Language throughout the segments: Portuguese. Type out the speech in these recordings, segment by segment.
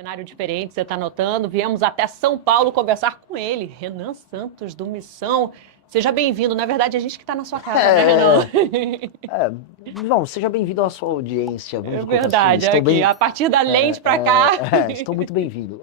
Cenário diferente, você está notando. Viemos até São Paulo conversar com ele, Renan Santos, do Missão. Seja bem-vindo. Na verdade, a gente que está na sua casa, né, Renan? Bom, seja bem-vindo à sua audiência, É vamos colocar assim. verdade, Estou aqui, bem, a partir da lente para cá. estou muito bem-vindo.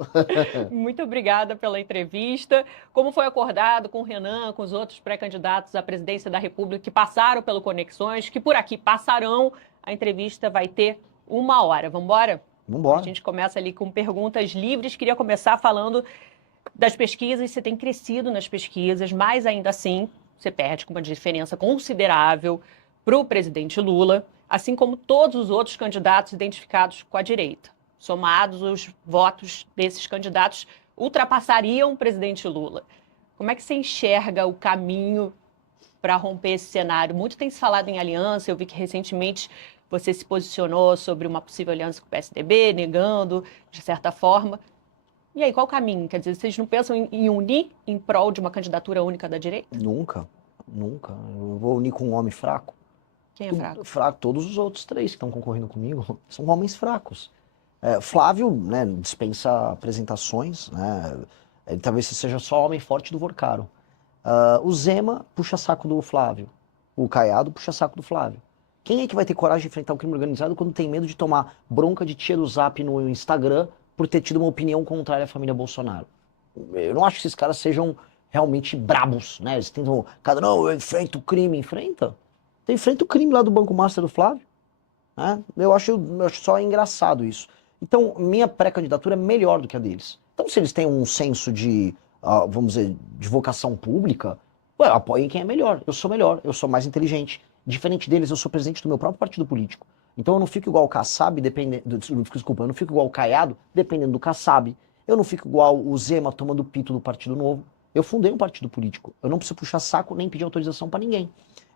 Muito obrigada pela entrevista. Como foi acordado com o Renan, com os outros pré-candidatos à presidência da República que passaram pelo Conexões, que por aqui passarão, a entrevista vai ter 1 hora. Vamos embora? Vamos A embora. gente começa ali com perguntas livres. Queria começar falando das pesquisas. Você tem crescido nas pesquisas, mas ainda assim você perde com uma diferença considerável para o presidente Lula, assim como todos os outros candidatos identificados com a direita. Somados, os votos desses candidatos ultrapassariam o presidente Lula. Como é que você enxerga o caminho para romper esse cenário? Muito tem se falado em aliança. Eu vi que recentemente você se posicionou sobre uma possível aliança com o PSDB, negando, de certa forma. E aí, qual o caminho? Quer dizer, vocês não pensam em unir em prol de uma candidatura única da direita? Nunca, nunca. Eu vou unir com um homem fraco. Quem é fraco? Fraco, todos os outros três que estão concorrendo comigo são homens fracos. Flávio, né, dispensa apresentações, né? Ele talvez seja só homem forte do Vorcaro. O Zema puxa saco do Flávio. O Caiado puxa saco do Flávio. Quem é que vai ter coragem de enfrentar o crime organizado quando tem medo de tomar bronca de tia do Zap no Instagram por ter tido uma opinião contrária à família Bolsonaro? Eu não acho que esses caras sejam realmente brabos, né? Eles tentam, não, eu enfrento o crime, enfrenta. Você enfrenta o crime lá do Banco Master do Flávio, né? Eu acho só engraçado isso. Então, minha pré-candidatura é melhor do que a deles. Então, se eles têm um senso de, vamos dizer, de vocação pública, apoiem quem é melhor. Eu sou melhor, eu sou mais inteligente. Diferente deles, eu sou presidente do meu próprio partido político. Então eu não fico igual o Kassab, desculpa, eu não fico igual o Caiado, dependendo do Kassab. Eu não fico igual o Zema tomando pito do Partido Novo. Eu fundei um partido político. Eu não preciso puxar saco nem pedir autorização para ninguém.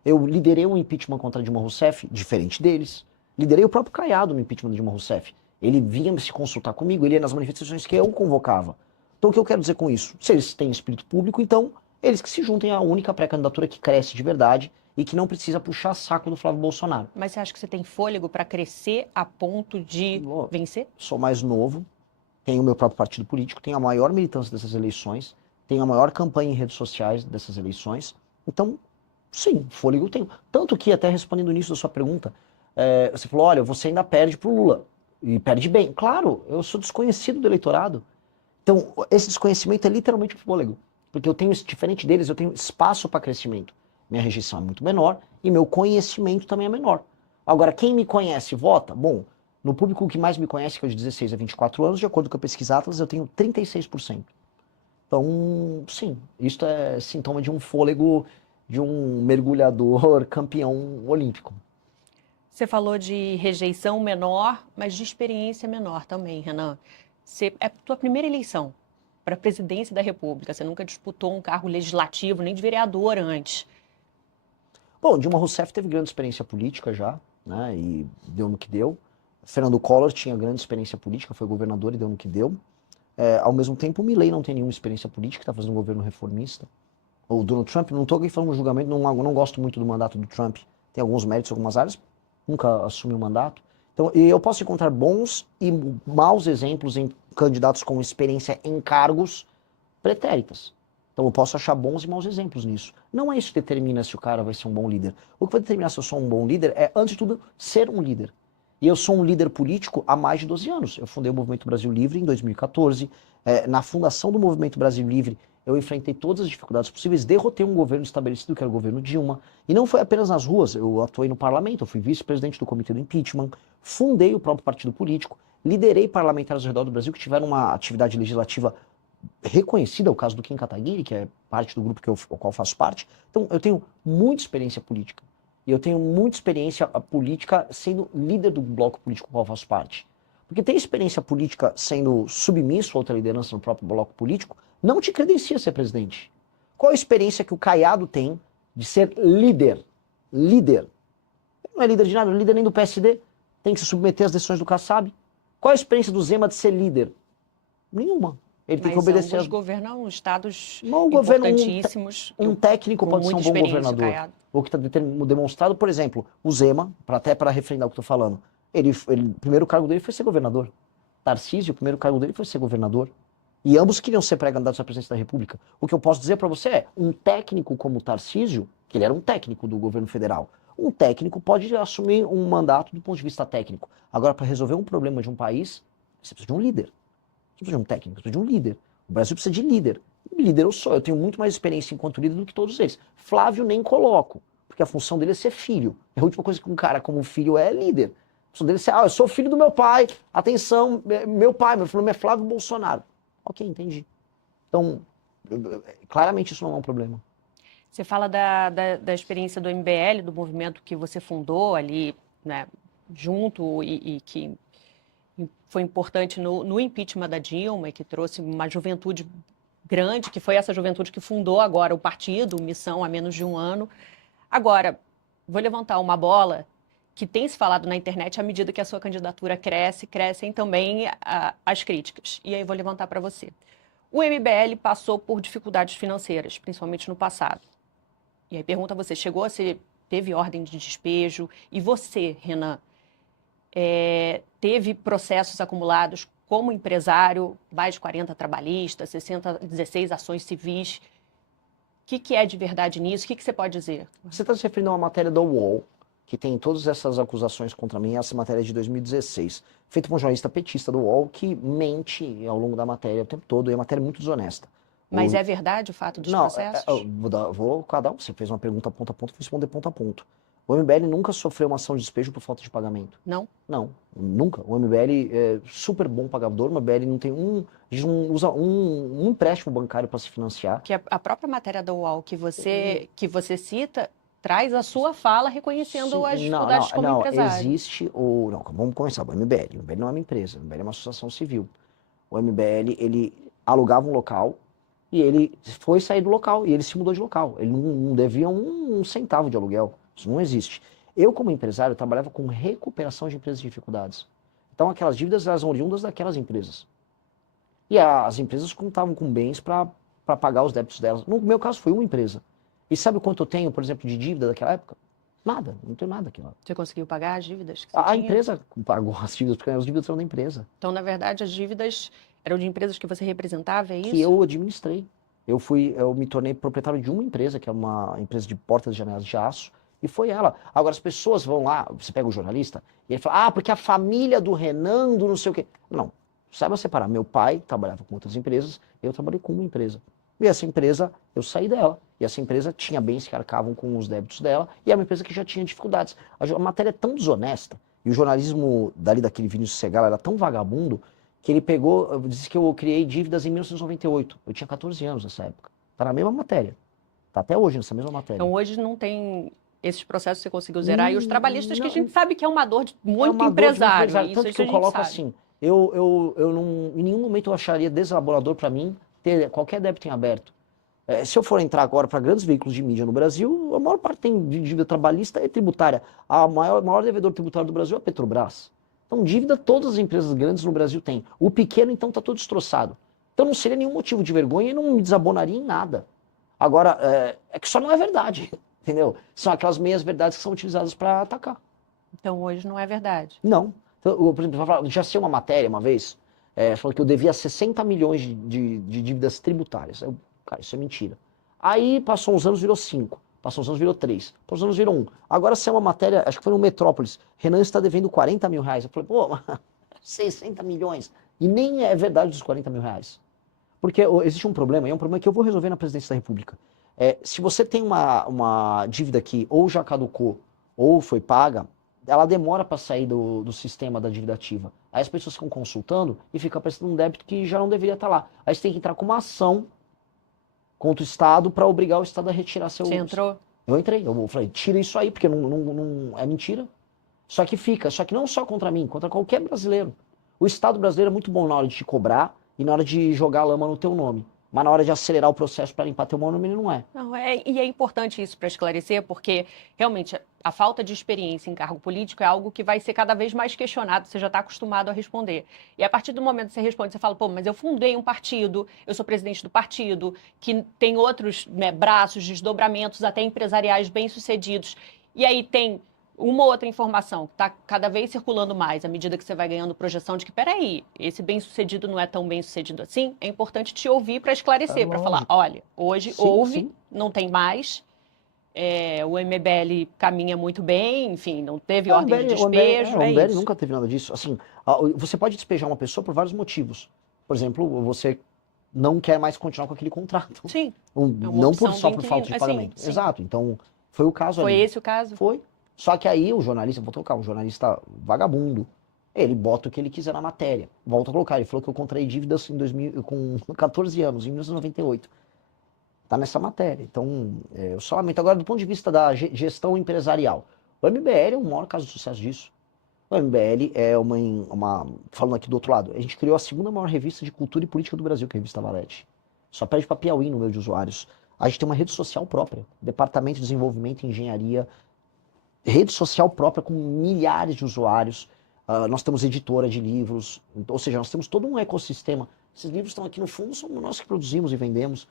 Eu liderei um impeachment contra Dilma Rousseff, diferente deles. Liderei o próprio Caiado no impeachment de Dilma Rousseff. Ele vinha se consultar comigo, ele ia nas manifestações que eu convocava. Então o que eu quero dizer com isso? Se eles têm espírito público, então eles que se juntem à única pré-candidatura que cresce de verdade e que não precisa puxar saco do Flávio Bolsonaro. Mas você acha que você tem fôlego para crescer a ponto de vencer? Sou mais novo, tenho o meu próprio partido político, tenho a maior militância dessas eleições, tenho a maior campanha em redes sociais dessas eleições. Então, sim, fôlego eu tenho. Tanto que, até respondendo nisso da sua pergunta, você falou, olha, você ainda perde pro Lula. E perde bem. Claro, eu sou desconhecido do eleitorado. Então, esse desconhecimento é literalmente um fôlego. Porque eu tenho, diferente deles, eu tenho espaço para crescimento. Minha rejeição é muito menor e meu conhecimento também é menor. Agora, quem me conhece vota? Bom, no público que mais me conhece, que é de 16 a 24 anos, de acordo com a pesquisa Atlas, eu tenho 36%. Então, sim, isso é sintoma de um fôlego de um mergulhador campeão olímpico. Você falou de rejeição menor, mas de experiência menor também, Renan. É a tua primeira eleição para a presidência da República. Você nunca disputou um cargo legislativo, nem de vereador antes. Bom, Dilma Rousseff teve grande experiência política já, né, e deu no que deu. Fernando Collor tinha grande experiência política, foi governador e deu no que deu. Ao mesmo tempo, o Milei não tem nenhuma experiência política, está fazendo um governo reformista. O Donald Trump, não estou aqui falando um julgamento, não gosto muito do mandato do Trump. Tem alguns méritos em algumas áreas, nunca assumiu o mandato. Então, eu posso encontrar bons e maus exemplos em candidatos com experiência em cargos pretéritas. Então eu posso achar bons e maus exemplos nisso. Não é isso que determina se o cara vai ser um bom líder. O que vai determinar se eu sou um bom líder é, antes de tudo, ser um líder. E eu sou um líder político há mais de 12 anos. Eu fundei o Movimento Brasil Livre em 2014. Na fundação do Movimento Brasil Livre, eu enfrentei todas as dificuldades possíveis, derrotei um governo estabelecido, que era o governo Dilma. E não foi apenas nas ruas, eu atuei no parlamento, eu fui vice-presidente do Comitê do Impeachment, fundei o próprio partido político, liderei parlamentares ao redor do Brasil que tiveram uma atividade legislativa reconhecida, o caso do Kim Kataguiri, que é parte do grupo ao qual faço parte. Então, eu tenho muita experiência política. E eu tenho muita experiência política sendo líder do bloco político ao qual faço parte. Porque ter experiência política sendo submisso a outra liderança no próprio bloco político não te credencia a ser presidente. Qual a experiência que o Caiado tem de ser líder? Líder. Ele não é líder de nada, não é líder nem do PSD. Tem que se submeter às decisões do Kassab. Qual a experiência do Zema de ser líder? Nenhuma. Ele tem que obedecer. Ambos governam estados governo, importantíssimos. Um técnico pode ser um bom governador. O que está demonstrado, por exemplo, o Zema, até para refrendar o que eu estou falando, ele, primeiro cargo dele foi ser governador. Tarcísio, o primeiro cargo dele foi ser governador. E ambos queriam ser pré-candidatos à presidência da República. O que eu posso dizer para você é, um técnico como o Tarcísio, que ele era um técnico do governo federal, um técnico pode assumir um mandato do ponto de vista técnico. Agora, para resolver um problema de um país, você precisa de um líder. Você precisa de um técnico, você precisa de um líder. O Brasil precisa de líder. Líder eu sou, eu tenho muito mais experiência enquanto líder do que todos eles. Flávio nem coloco, porque a função dele é ser filho. A última coisa que um cara como filho é líder. A função dele é ser, eu sou filho do meu pai, atenção, meu nome é Flávio Bolsonaro. Ok, entendi. Então, claramente isso não é um problema. Você fala da experiência do MBL, do movimento que você fundou ali, né, junto e que foi importante no impeachment da Dilma e que trouxe uma juventude grande, que foi essa juventude que fundou agora o partido, Missão, há menos de um ano. Agora, vou levantar uma bola que tem se falado na internet à medida que a sua candidatura cresce, crescem também as críticas. E aí vou levantar para você. O MBL passou por dificuldades financeiras, principalmente no passado. E aí pergunta a você, teve ordem de despejo? E você, Renan, teve processos acumulados como empresário, mais de 40 trabalhistas, 16 ações civis. O que é de verdade nisso? O que você pode dizer? Você está se referindo a uma matéria do UOL, que tem todas essas acusações contra mim, essa matéria é de 2016, feita por um jornalista petista do UOL, que mente ao longo da matéria o tempo todo, e a matéria é muito desonesta. Mas é verdade o fato dos processos? Vou cada um, você fez uma pergunta ponto a ponto, vou responder ponto a ponto. O MBL nunca sofreu uma ação de despejo por falta de pagamento. Não? Não, nunca. O MBL é super bom pagador, o MBL não tem a gente não usa um empréstimo bancário para se financiar. Que a própria matéria da UOL que você cita traz a sua fala reconhecendo as dificuldades como empresário. Existe não, vamos começar. O MBL não é uma empresa, o MBL é uma associação civil. O MBL, ele alugava um local e ele foi sair do local e ele se mudou de local. Ele não devia um centavo de aluguel. Isso não existe. Eu, como empresário, trabalhava com recuperação de empresas de dificuldades. Então, aquelas dívidas eram oriundas daquelas empresas. E as empresas contavam com bens para pagar os débitos delas. No meu caso, foi uma empresa. E sabe quanto eu tenho, por exemplo, de dívida daquela época? Nada, não tenho nada aqui. Você conseguiu pagar as dívidas que você A tinha? empresa pagou as dívidas, porque as dívidas eram da empresa. Então, na verdade, as dívidas eram de empresas que você representava, é isso? Que eu administrei. Eu me tornei proprietário de uma empresa, que é uma empresa de portas e janelas de aço, e foi ela. Agora, as pessoas vão lá, você pega o jornalista, e ele fala, porque a família do Renan, do não sei o quê. Não, saiba separar. Meu pai trabalhava com outras empresas, eu trabalhei com uma empresa. E essa empresa, eu saí dela. E essa empresa tinha bens que arcavam com os débitos dela, e era uma empresa que já tinha dificuldades. A matéria é tão desonesta, e o jornalismo daquele Vinícius Segal era tão vagabundo, que ele disse que eu criei dívidas em 1998. Eu tinha 14 anos nessa época. Tá na mesma matéria. Tá até hoje nessa mesma matéria. Então hoje não tem esses processos que você conseguiu zerar, e os trabalhistas que a gente sabe que é uma dor de muito empresário. Tanto que eu coloco assim, eu não, em nenhum momento eu acharia deselaborador para mim ter qualquer débito em aberto. Se eu for entrar agora para grandes veículos de mídia no Brasil, a maior parte tem dívida trabalhista e tributária. O maior devedor tributário do Brasil é a Petrobras. Então, dívida todas as empresas grandes no Brasil têm. O pequeno, então, está todo destroçado. Então, não seria nenhum motivo de vergonha e não me desabonaria em nada. Agora, é que só não é verdade, entendeu? São aquelas meias verdades que são utilizadas para atacar. Então, hoje não é verdade. Não. Então, por exemplo, já sei uma matéria uma vez, falou que eu devia 60 milhões de dívidas tributárias. Cara, isso é mentira. Aí, passou uns anos, virou 5. Passou uns anos, virou 3. Passou uns anos, virou 1. Agora, se é uma matéria, acho que foi no Metrópolis, Renan está devendo 40 mil reais. Eu falei, 60 milhões. E nem é verdade dos 40 mil reais. Porque existe um problema, e é um problema que eu vou resolver na presidência da República. Se você tem uma dívida que ou já caducou, ou foi paga, ela demora para sair do sistema da dívida ativa. Aí as pessoas ficam consultando e fica aparecendo um débito que já não deveria estar lá. Aí você tem que entrar com uma ação contra o Estado para obrigar o Estado a retirar seu... Você entrou? Eu entrei, eu falei, tira isso aí, porque não é mentira. Só que não só contra mim, contra qualquer brasileiro. O Estado brasileiro é muito bom na hora de te cobrar e na hora de jogar lama no teu nome. Mas na hora de acelerar o processo para limpar teu nome, ele não é. Não, e é importante isso para esclarecer, porque realmente a falta de experiência em cargo político é algo que vai ser cada vez mais questionado, você já está acostumado a responder. E a partir do momento que você responde, você fala, mas eu fundei um partido, eu sou presidente do partido, que tem outros braços, desdobramentos, até empresariais bem-sucedidos. E aí tem uma outra informação que está cada vez circulando mais, à medida que você vai ganhando projeção de que, peraí, esse bem-sucedido não é tão bem-sucedido assim, é importante te ouvir para esclarecer, para falar, olha, hoje Sim, houve, sim. não tem mais, o MBL caminha muito bem, enfim, não teve É, ordem de despejo, o é MBL isso. nunca teve nada disso. Assim, você pode despejar uma pessoa por vários motivos. Por exemplo, você não quer mais continuar com aquele contrato. Sim, é uma Não opção do só por falta inquilino. de pagamento. Sim. Exato. Então, foi o caso Foi ali. esse o caso? Foi. Só que aí o jornalista, vou colocar, um jornalista vagabundo, ele bota o que ele quiser na matéria. Volta a colocar, ele falou que eu contraí dívidas em 2000, com 14 anos, em 1998. Tá nessa matéria. Então, eu só lamento. Agora, do ponto de vista da gestão empresarial, o MBL é o maior caso de sucesso disso. O MBL é falando aqui do outro lado, a gente criou a segunda maior revista de cultura e política do Brasil, que é a revista Valete. Só perde para Piauí no meio de usuários. A gente tem uma rede social própria, departamento de desenvolvimento e engenharia, rede social própria com milhares de usuários. Nós temos editora de livros, ou seja, nós temos todo um ecossistema. Esses livros estão aqui no fundo, somos nós que produzimos e vendemos.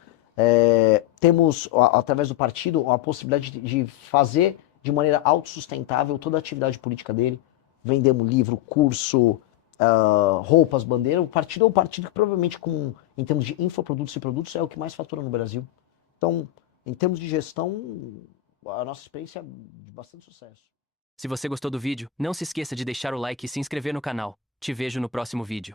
Temos, através do partido, a possibilidade de fazer de maneira autossustentável toda a atividade política dele. Vendemos livro, curso, roupas, bandeira. O partido é o partido que provavelmente, em termos de infoprodutos e produtos, é o que mais fatura no Brasil. Então, em termos de gestão, a nossa experiência é de bastante sucesso. Se você gostou do vídeo, não se esqueça de deixar o like e se inscrever no canal. Te vejo no próximo vídeo.